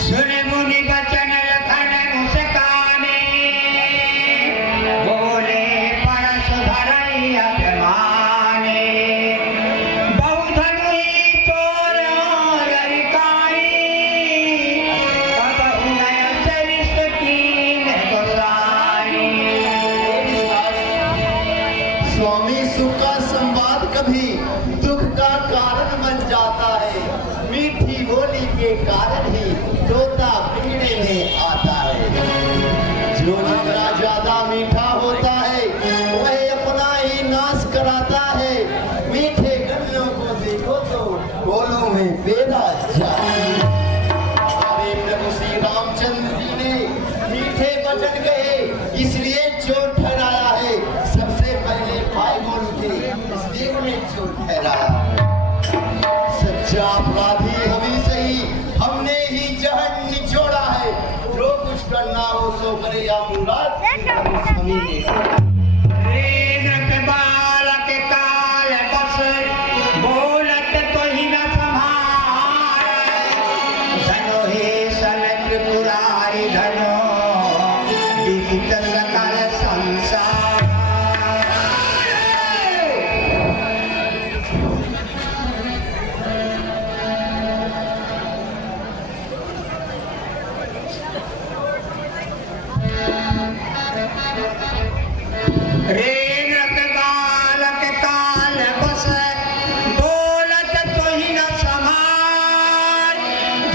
सुन मुनि बचन लखन मुस्काने, बोले परस भरई अभिमाने। बहुधनु तोर ललकाई, कबहु नय चरित कीन गोसाई। स्वामी सुख का संवाद कभी दुख का कारण बन जाता है। मीठी बोली के कारण ही तोता पीने में आता है। जो जितना ज्यादा मीठा होता है वह अपना ही नाश कराता है। मीठे गन्नों को देखो तो कोलों में पैदा जाए। हमारे प्रभु श्री रामचंद्र जी ने मीठे वचन कहे, इसलिए चोर ठहराया है। सबसे पहले भाई बोल उठे, इसलिए उन्हें चोर ठहराया। सच्चा अपराधी हमें सही, हमने ही जहर निचोड़ा है। जो कुछ करना हो सो करे या मुराद हमें ने। रेनक बालक काल बस, बोलत कोई न सम्हारै। धनो हे सन त्रिपुरारी धनो, विदित सकल संसार। रेनक बालक काल बस, बोलत तोहि न सम्हार।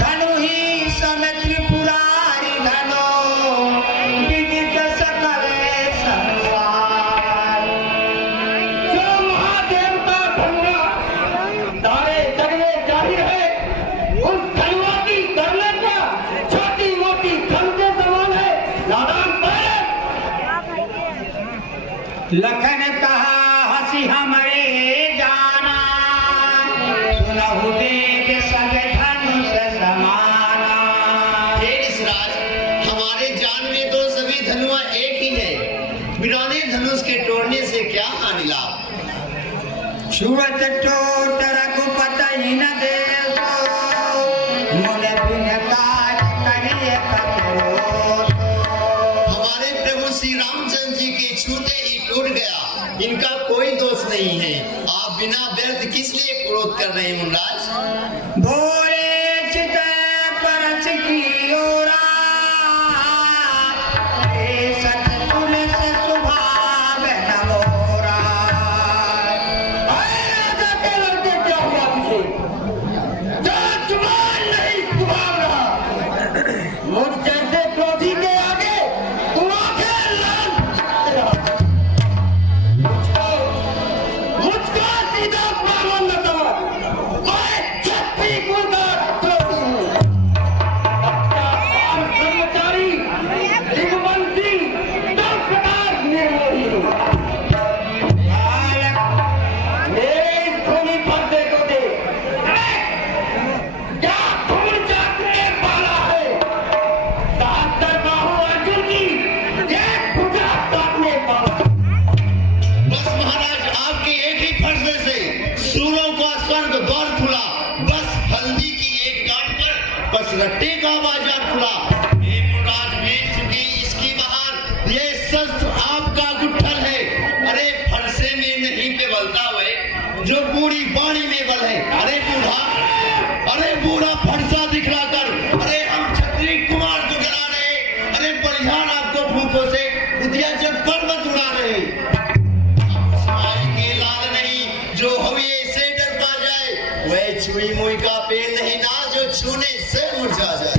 धनु ही सम त्रिपुरारी धनो, विदित सकल संसार। जो महादेवता धनुआ सारे जग में जाहिर है, उस धनुआ की करने का छोटी मोटी धन के समान है। नादान पैर लखन कहा हसी हमरे जाना, सुनहु वेद सब धनुष समाना। हे ऋषिराज, हमारे जान में तो सभी धनुआ एक ही है। बिराने धनुष के तोड़ने से क्या हानि लाभ। छुअत टोट रघुपति न देसो, मुन बिन काज करिए कतरो। हमारे प्रभु श्री रामचंद्र जी के छूते ही टूट गया, इनका कोई दोष नहीं है। आप बिना व्यर्थ किस लिए क्रोध कर रहे हैं मुनराज। बोले चित परच की ओरा, हे सत तुलस स्वभाव न मोरा। राजा के लड़के क्या हुआ तुझे? जान जुबान नहीं सुभाव रहा। मुझ जैसे क्रोधी के आगे तू आंखें लाल रहा। मुझको सीधा पावन न समझ। मैं छत्तीसगढ़ का क्रोधी हूँ। अच्छा और ब्रह्मचारी दिग्बंधी दस प्रकार निर्मोही हूँ। मेरे इस भूमि पर देखो दे, क्या धूल चाटने वाला है। सहस्त्र बाहु अर्जुन की एक भुजा काटने वाला। बस महाराज, आपके एक ही फैसले से सूरों का स्वर्ग द्वार खुला। बस हल्दी की एक गांठ पर बस रट्टे का बाजार खुला। हे मुनराज, बेच चुकी इसकी बहार, ये शस्त्र आपका गुट्ठल है। अरे फरसे में नहीं पे बलता हुए जो बूढ़ी बाणी में बल है। अरे बूढ़ा फरसा दिखला कर, अरे हम क्षत्रिय कुमार को डरा रहे। अरे बलिहान आपको भूखों से विद्याचल पर्वत उड़ा रहे। समाज के लाल नहीं, जो हविये से डर पा जाए। वह छुई मुई का पेड़ नहीं ना, जो छूने से मुरझा जाए।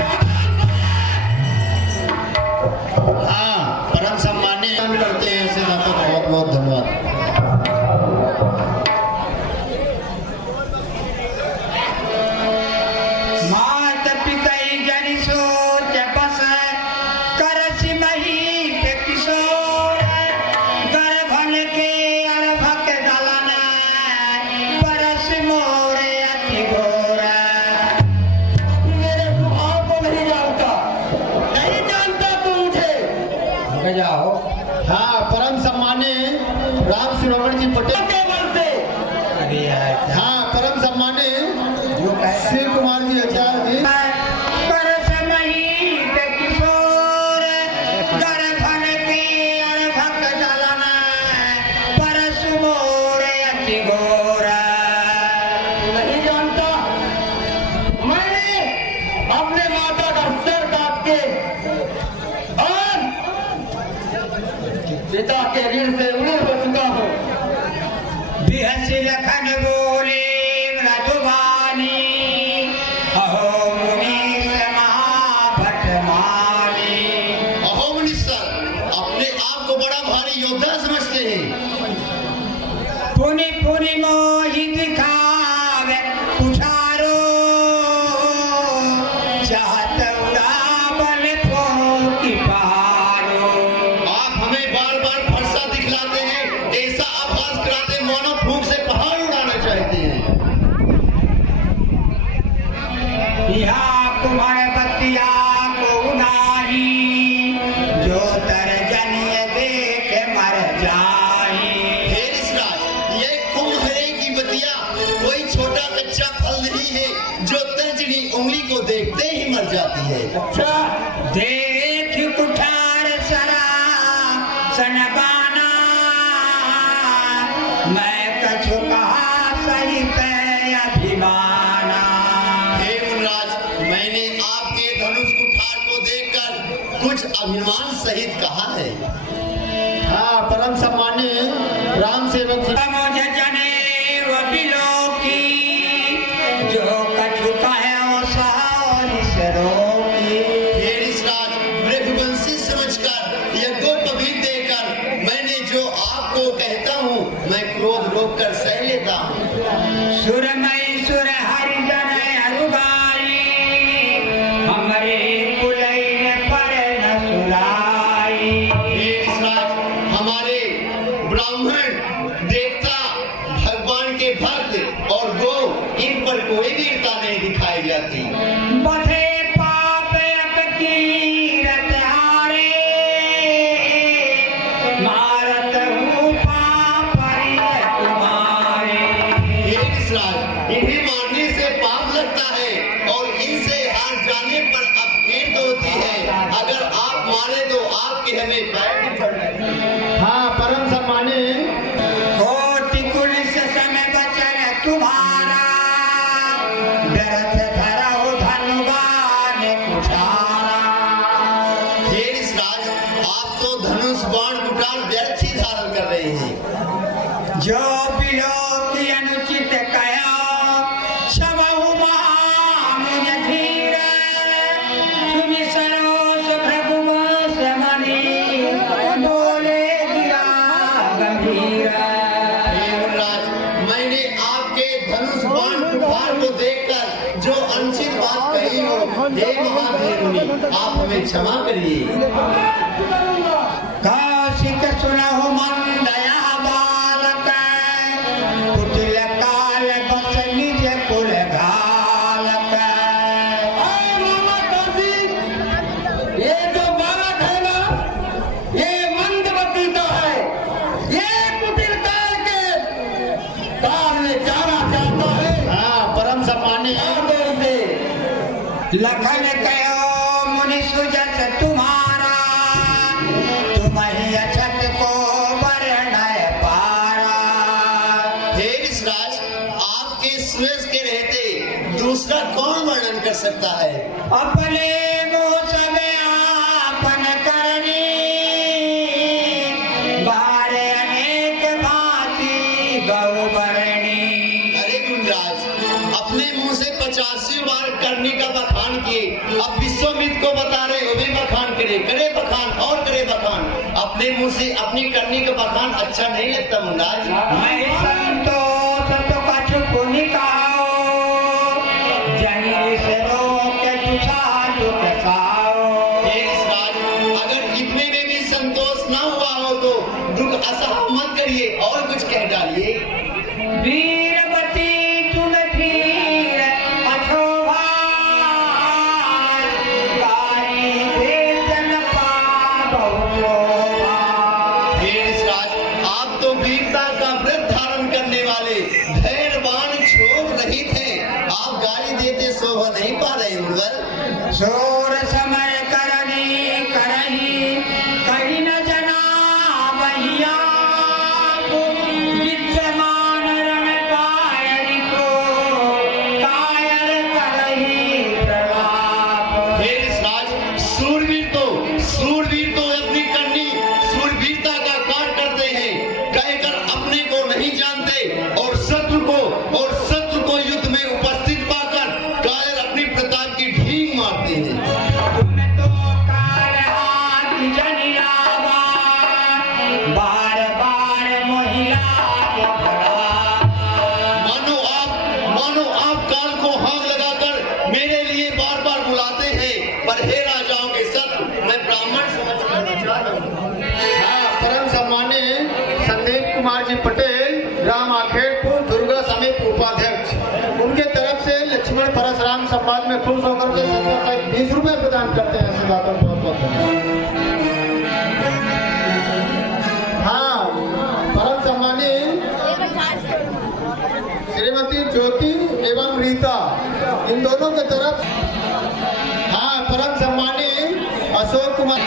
हाँ, परम सम्मान्य करते हैं सेना को बहुत बहुत धन्यवाद। मात पितई जनि सोच बस, करसि मही के किशोर। गर्भन के अर्भक दलन, परस मोर अति घोर। मेरे स्वभाव को पिता के ऋण से उड़े हो चुका हूँ। बिहसी लखन बोले मृदुबानी, अहो मुनीश महाभट मानी। अहो मुनीश्वर, अपने आप को बड़ा भारी योद्धा समझते हैं। पुनि पुनि मोहि दिखावे कुठारो, चाहत उड़ावन फूंकी पारो। आप हमें बार बार फरसा दिखलाते हैं, ऐसा आभास कराते मानो फूंक से पहाड़ उड़ाना चाहते हैं। यहाँ कुम्हार बतिया को नाही, जो तर जनिय देख मर जाई। हे ऋषिराज, ये कुम्हारे की बतिया कोई छोटा कच्चा फल नहीं है जो तर्जनी उंगली को देखते ही मर जाती है। अच्छा, देख कुठार सरा सनबाना, मैं कछु कहा सही पे अभिमाना। हे मुनराज, मैंने आपके धनुष कुठार को देखकर कुछ अभिमान सहित कहा है। हाँ, परम सम्मानीय राम सेवक जी। मुझे जने वो बिलोकी, जो कछु कहे वो सारी से रोकी। हे ऋषिराज, रघुवंशी समझकर यज्ञोपवीत देकर मैंने जो आपको कहता हूँ, मैं क्रोध रोक कर सह लेता हूँ। सुरमई सुर हरिजन अरुगाई, हमरे कुलैन पर न सुराई। हे ऋषिराज, हमारे ब्राह्मण देवता भगवान के भक्त और गो, इन पर कोई वीरता नहीं दिखाई जाती। बधे पाप अपकीरत हारे, मारत हूँ पाप हरि तुम्हारे। हे ऋषिराज, इन्हें मारने से पाप लगता है और इनसे हार जाने पर अपकीर्त होती है। अगर आप मारे तो आपके हमें पैर नहीं पड़ते। हाँ, परम सम्मानीय कोटि कुलिस समय बचन तुम्हारा, व्यर्थ धरहु धनुवान कुठारा। हे ऋषिराज, आप तो धनुष बाण कुठार व्यर्थ ही धारण कर रहे हैं। जो बिलोकी अनुचित कया, क्षमहु महामुझ धीर। सुनि सरोस भृगुवंश मणि, बोले गिरा गंभीर। हे मुनराज, मैंने आपके धनुष बाण कुठार को देखकर जो अनुचित बात कही हो, हे महावीरुनि, आप हमें क्षमा करिए। कौशिक सुनहु मंदया बालक, कुटिल काल बस निज कुल घालक। मामा कौशिक, ये जो बालक है ना, ये मंदमती तो है। ये कुटिल काल के काल में जाना चाहता है। हाँ, परम सम्मानीय आगे से लखन कयो मुनि सुजस तुम्हारा, तुम ही अछत को वर्णय पारा। हे ऋषिराज, आपके सुयश के रहते दूसरा कौन वर्णन कर सकता है। अपने मुँह सब आपन करनी, बारे अनेक भांति बहुबरणी। अरे गुणराज, अपने मुंह से 85 बार करने का बखान किए, अब विश्वामित्र को बता रहे हो भी बखान करे बखान और करे बखान। अपने मुंह से अपनी करने का बखान अच्छा नहीं लगता गुणराज। मैं संतोष तो कछु पुनि कहाओ, जनी से रोक तुसा दुख साओ। हे ऋषिराज, अगर इतने में भी संतोष ना हुआ हो तो दुख असह मत करिए और कुछ कह डालिए। वीरवती तुम धीर अछोभा, कारी भेदन पावो शोभा। हे ऋषिराज, आप तो वीरता का व्रत धारण करने वाले धैर्यवान क्षोभ रहित हैं। आप गाली देते शोभा नहीं पा रहे मुनिवर। शोर समय करनी करही, कही न जना बहिया। विद्यमान रण कायरी को, कायर करही प्रलाप। हे ऋषिराज, सूरवीर तो अपनी करनी सूरवीरता का पर हे राजाओं के सत मैं ब्राह्मण समझ करना चाह रहा हूँ। हाँ, परम सम्मानीय संदीप कुमार जी पटेल, ग्राम आखेड़पुर, दुर्गा समिति उपाध्यक्ष, उनके तरफ से लक्ष्मण परशुराम संवाद में खुश होकर के 20 रुपए प्रदान करते हैं। सदाकर बहुत बहुत धन्यवाद। हाँ, परम सम्मानीय श्रीमती ज्योति एवं रीता, इन दोनों के तरफ। हाँ, परम सम्मानीय अशोक कुमार।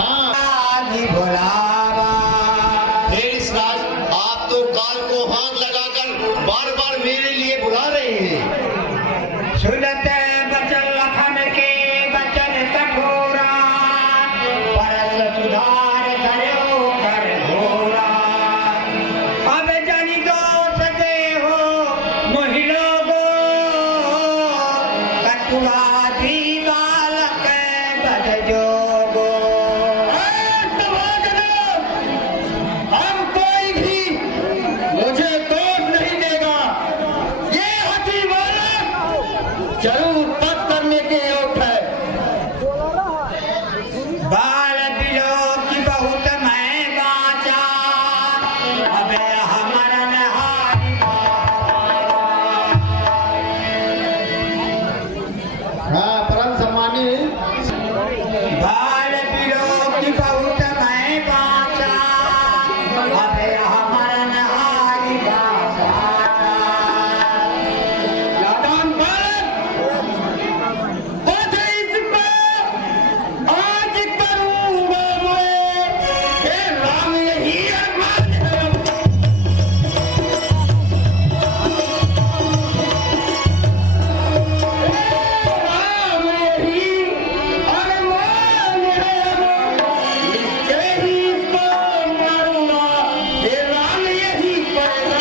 आदि बुलावा हे ऋषिराज, आप तो काल को हाथ लगाकर बार बार मेरे लिए बुला रहे हैं। सुनते बचन लखन के बचन कठोरा, परस सुधार करो कर घोरा। अब जन दोष दे हो महिलो गो, कटुआदी बालक बद जोगो। अब कोई भी मुझे दोष नहीं देगा। ये हठी बालक जरूर पद करने के योग्य है। बाल बिलो की बहुत मैं बाचा, अब हमारा नहारी हाँ, परम सम्मानीय बाल बिलो की बहुत मैं बाचा, अब हमारा नहारी बाचा। नादान बालक, मुझे इसको आज करूंगा मैं। हे राम, यही अरमान है। राम, यही अरमान है। इससे ही इसको मारूंगा। हे राम, यही पड़ेगा।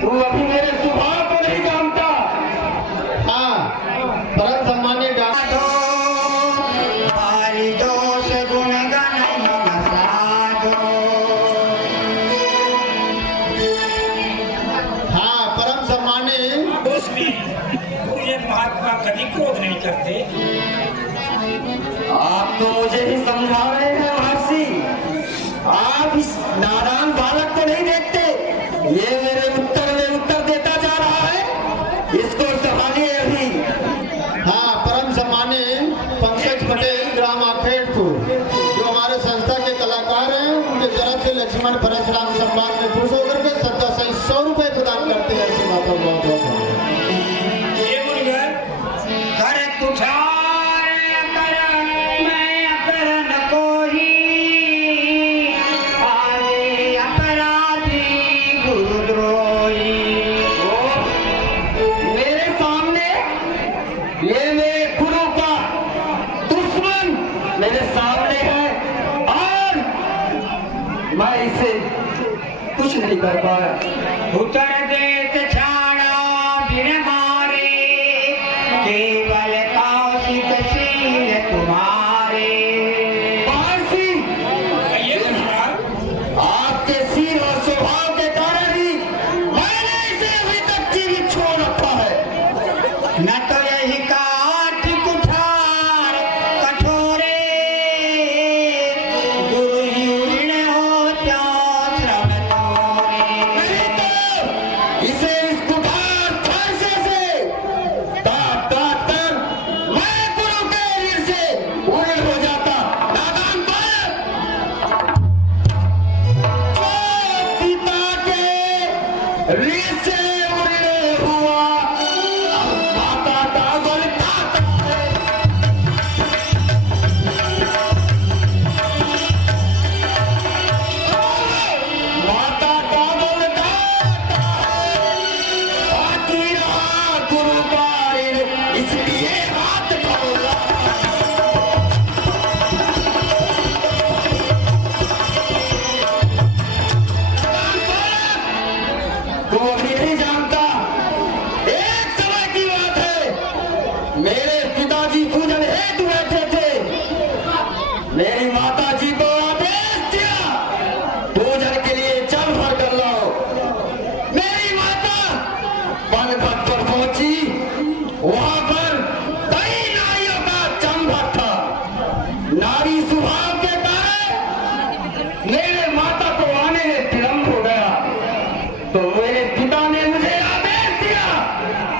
तू अभी मेरे स्वभाव को नहीं जानता। हाँ, परम सम्मानीय साधो हरि दोष गुण गण न साधो। हाँ, परम सम्मानीय उसमें मुझे महात्मा कभी क्रोध नहीं करते। आप तो मुझे ही समझा रहे हैं महर्षि। आप इस नादान बालक को नहीं देखते। ये मेरे उत्तर में उत्तर देता जा रहा है। इसको संभालिए अभी। हाँ, परम सम्मानीय पंकज पटेल, ग्राम आखेड़पुर, जो हमारे संस्था के कलाकार हैं, उनके तरफ से लक्ष्मण परशुराम संवाद में खुश होकर के 100 रुपए प्रदान करते हैं। सदाकर बहुत बहुत धन्यवाद। ये मुनिवर कर कुठार कर मैं अपरन कोही, आवे अपराधी गुरुद्रोही। मेरे सामने ये मेरे गुरु का दुश्मन मेरे सामने है और मैं इसे कुछ नहीं कर पाया। उत्तर देत छाड़ा बिन मारे, केवल कौशिक शील तुम्हारे। महर्षि, ये मुनिवर आपके सील और स्वभाव के कारण ही मैंने इसे अभी तक जीवित छोड़ रखा है। न तो यही काठ कुठार कठोरे, गुरु यूर्ण हो त्यों श्रम तोरे। नहीं तो इसे इस कुठार फरसे से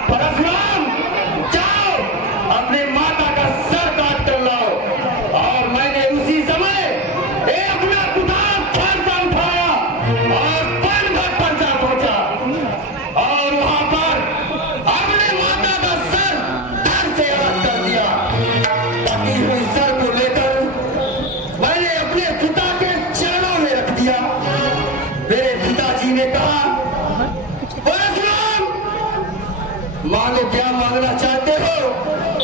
परशुराम जाओ अपने माता का सर काट कर लाओ। और मैंने उसी समय एक अपना कुदार खर्चा उठाया और पनघट पर जा पहुंचा और वहां पर अपने माता का सर धड़ से अलग कर दिया। कटी हुई सर को लेकर मैंने अपने पिता के चरणों में रख दिया। मेरे पिताजी ने कहा, परशुराम मांगो क्या मांगना चाहते हो?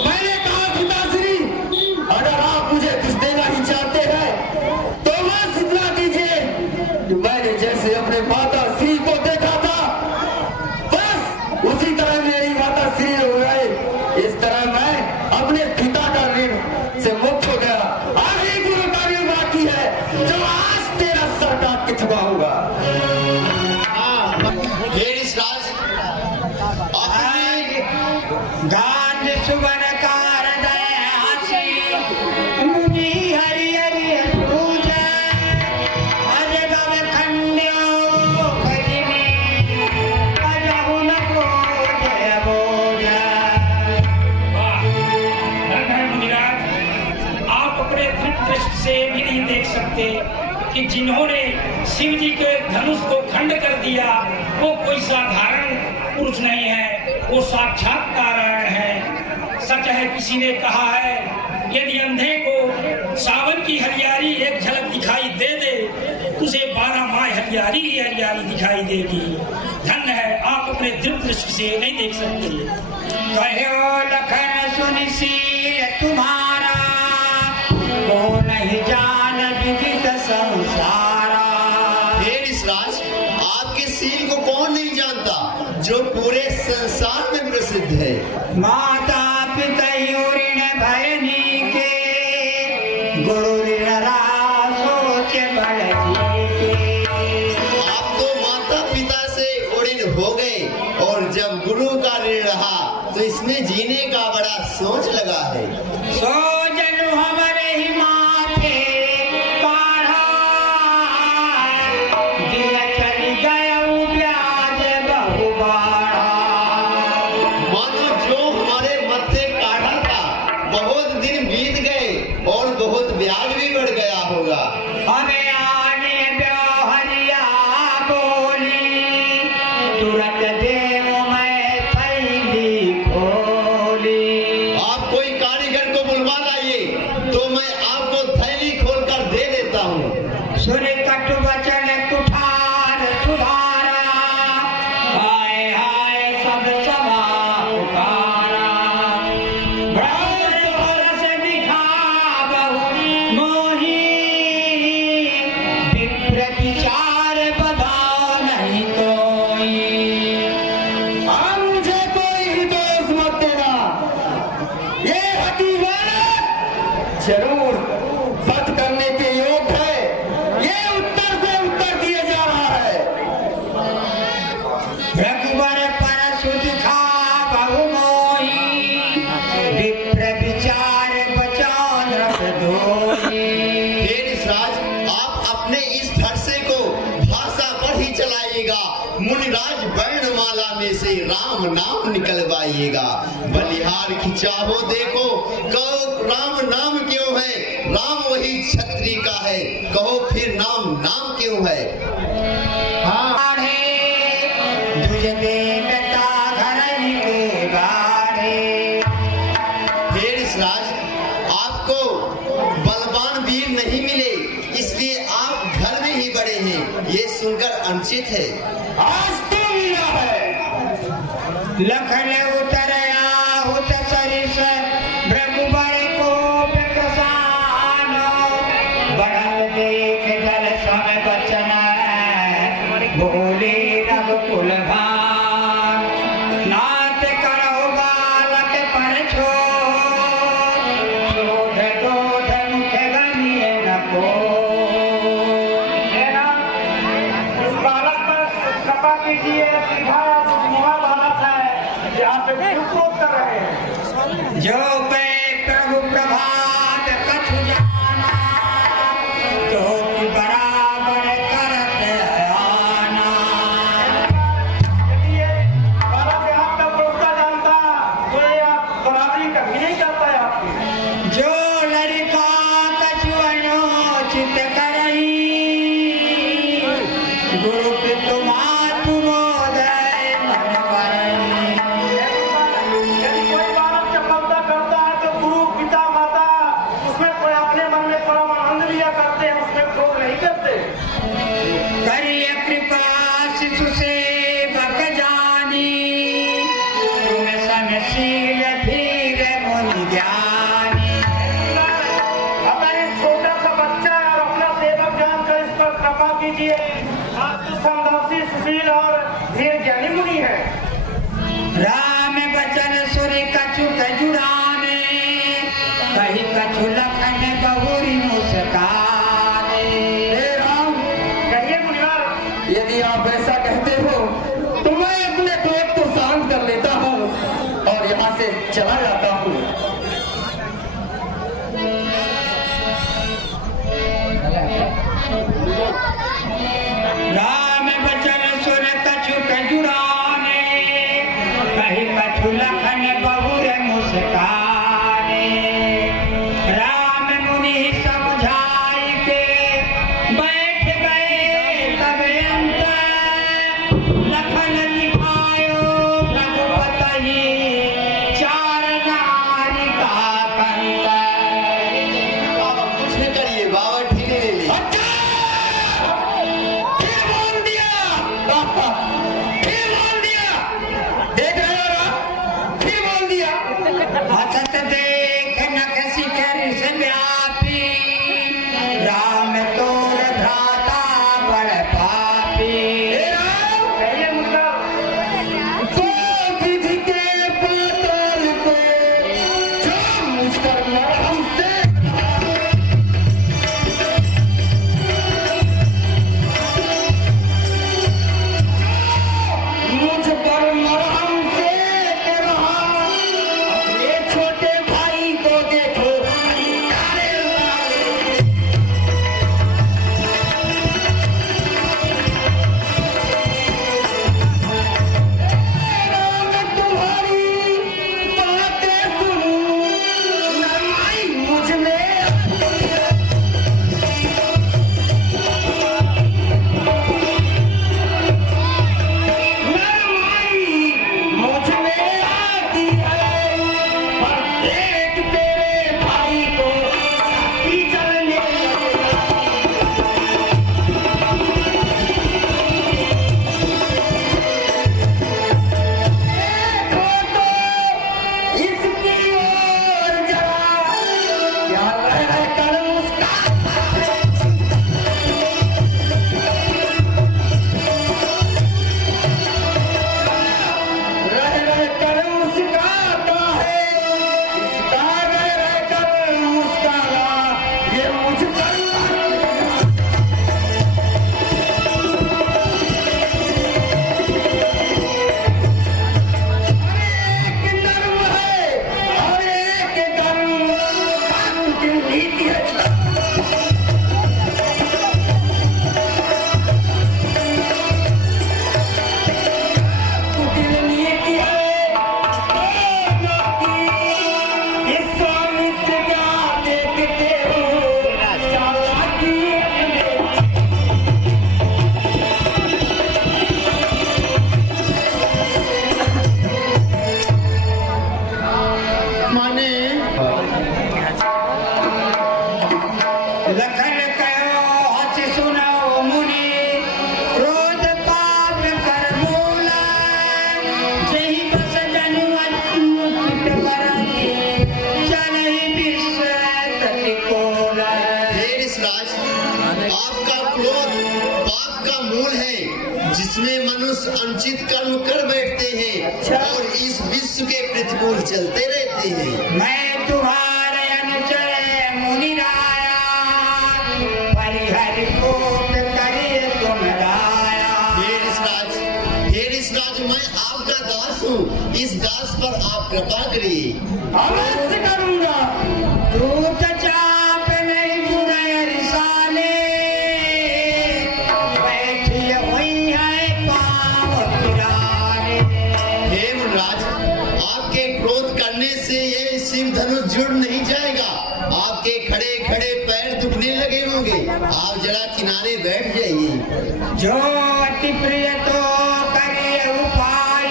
मैंने कहा, पिताश्री अगर आप मुझे कुछ देना ही चाहते हैं तो बस इतना दीजिए कि मैंने जैसे अपने माता श्री को देखा था बस उसी तरह मेरी माता श्री हो गए। इस तरह मैं अपने पिता का ऋण से मुक्त हो गया। आखिरी गुरु कार्य बाकी है जो आज तेरा सर काट के चुकाऊंगा। गांध सुवन कार दयासी मुनि हरि हरि सूज अजगम खंड्यो खजिमी अजहु न को जय बोझ। वाह! धन है मुनिराज, आप अपने दृढ़ दृष्टि से भी नहीं देख सकते कि जिन्होंने शिव जी के धनुष को खंड कर दिया वो कोई साधारण पुरुष नहीं है, वो साक्षात नारायण है। सच है, किसी ने कहा है यदि अंधे को सावन की हरियाली एक झलक दिखाई दे दे उसे 12 माह हरियाली ही हरियाली दिखाई देगी। धन्य है, आप अपने दृढ़ दृष्टि से नहीं देख सकते। कहो लखन सुनिशील तुम्हारा को नहीं जान विदित संसारा। राज आपके शील को कौन नहीं जानता जो पूरे संसार में प्रसिद्ध है। माता पिता ऋण भयनी के गुरु ऋण सोच बड़ के। आप तो माता पिता से ऋण हो गए और जब गुरु का ऋण रहा तो इसमें जीने का बड़ा सोच लगा है। सो जनु हमारे ही माथे काढ़ा दिया चली गया ब्याज बहु बाड़ा। मानो जो हमारे मत्थे काढ़ा था बहुत दिन बीत गए और बहुत ब्याज भी बढ़ गया होगा। हमें आने ब्याहरिया बोली तुरंत देव मैं थैली खोली। आप कोई कारीगर को बुलवा लाइए तो मैं आपको थैली खोलकर दे देता हूँ। सुन कटु वचन कुठार सुधारा हाय हाय सब सभा पुकारा। भ्रष्ट से दिखावहु मोही विप्र विचार बधाओ नहीं कोई। अब मुझे कोई ही दोष मत देना, ये हटी वाला जरूर वध करने के योग्य है। ये उत्तर से उत्तर दिए जा रहा है। रघुवर परसु दिखावहु मोही विप्र विचार बचाओ रख धोई। हे निषराज, आप अपने इस फरसे को भाषा पर ही चलाइएगा। मुनिराज वर्णमाला में से राम नाम निकलवाइएगा। बलिहार की चाहो देखो कहो राम नाम क्यों है? राम वही छत्री का है, कहो फिर नाम नाम क्यों है? तुझे बेटा घर ही के गाढ़े। हे निषराज, आपको बलवान वीर नहीं मिले इसलिए आप घर में ही बड़े हैं, ये सुनकर अनुचित है। आज तू मिला है। लखन उतर आहुत सरिस भृगुबर को प्रसानो। बढ़त देख जल सम बचन बोले रघुकुल भान। नाथ करहु बालक पर छोड़ शोध दोध मुख गनिय न को। इस बालक पर कृपा कीजिए, सीधा मुआ बालक है, यहाँ पे विरोध कर रहे हैं। जो पे प्रभु प्रभात कछु जाना तो कि बराबर करत आना। यदि ये बालक यहाँ पे सहनशील धीर मुनि ज्ञानी। अगर एक छोटा सा बच्चा है और अपना सेवक जानकर इस पर कृपा कीजिए। आप तो समदर्शी सुशील और धीर ज्ञानी मुनि है। राम बचन सुरि कछुक जुड़ाने, कही कछु लखन बहुरी मुस्काने। हे राम, कहिए मुनिवर। यदि आप ऐसा कहते हो तो मैं अपने क्रोध को शांत कर लेता हूँ और यहाँ से चला जाता हूँ। राम बचन सुन कछुक जुड़ाने, कही कछु लखन बहुर मुस्काने। राम मुनि समझाई के बैठ गए तब अंत, लखन दिखायो रघुपति चार नारी का कंत। बाबा कुछ नहीं करिए, बाबा ढीले ले ली। फिर बोल दिया, देख रहे हो ना, फिर बोल दिया। हसत देख नखसी कर से व्यापी, राम तोर भ्राता बड़ पापी। हे राम, कहिए मुनिवर। तो विधि के पातल को जो मुझ पर मरहम से मुझ पर मरहम से रहा। अपने छोटे भाई को देखो, काले लाले। राम तुम्हारी बातें सुनूं, नरमाई मुझ में मुझ में आती है, पर देख तेरे भाई को छाती जलने देखो तो इसकी ओर जरा, क्या रह कर उसका रह कर मुस्काता है, इसका रह कर मुस्कारा, ये मुझ पर एक नर्म है और एक गर्म, कानून की नीति है। कुटिल नीति है दोनों की, इस स्वामी से क्या देखते हो, चालाकी अपने। माने लखन कहो हंस सुनो मुनि, क्रोध पाप कर बोला। जही बस जनु अच्युत बरई, चलहि विश्व प्रतिकूला। हे ऋषराज, आपका क्रोध पाप का मूल है, जिसमें मनुष्य अनुचित कर्म कर बैठते हैं और इस विश्व के प्रतिकूल चलते रहते हैं। मैं तुम्हारे अनुचर मुनि राया, परिहर कोट करिए तुम राया। हे ऋषराज, मैं आपका दास हूँ, इस दास पर आप कृपा करिए। अवश्य करूंगा। दूत चाप नहीं बुरे रिसाले, बैठिए हुई है पाँव किराने। हे मुनिराज, आपके क्रोध करने से ये शिव धनुष जुड़ नहीं जाएगा। आपके खड़े खड़े पैर दुखने लगे होंगे। आप जरा किनारे बैठ जाइए। जो अति प्रिय तो करिए उपाय,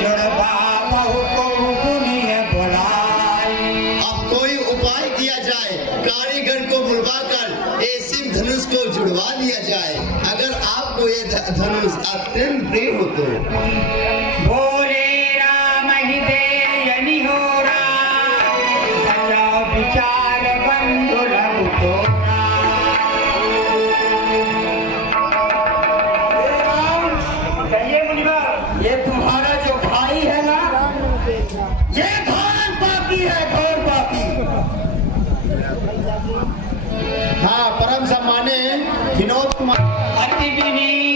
जुड़वा बहु को पुनिय बुलाई। अब कोई उपाय किया जाए, कारीगर को बुलवाकर ये शिव धनुष को जुड़वा लिया जाए, अगर आपको ये धनुष अत्यंत प्रिय हो तो। बोले राम ही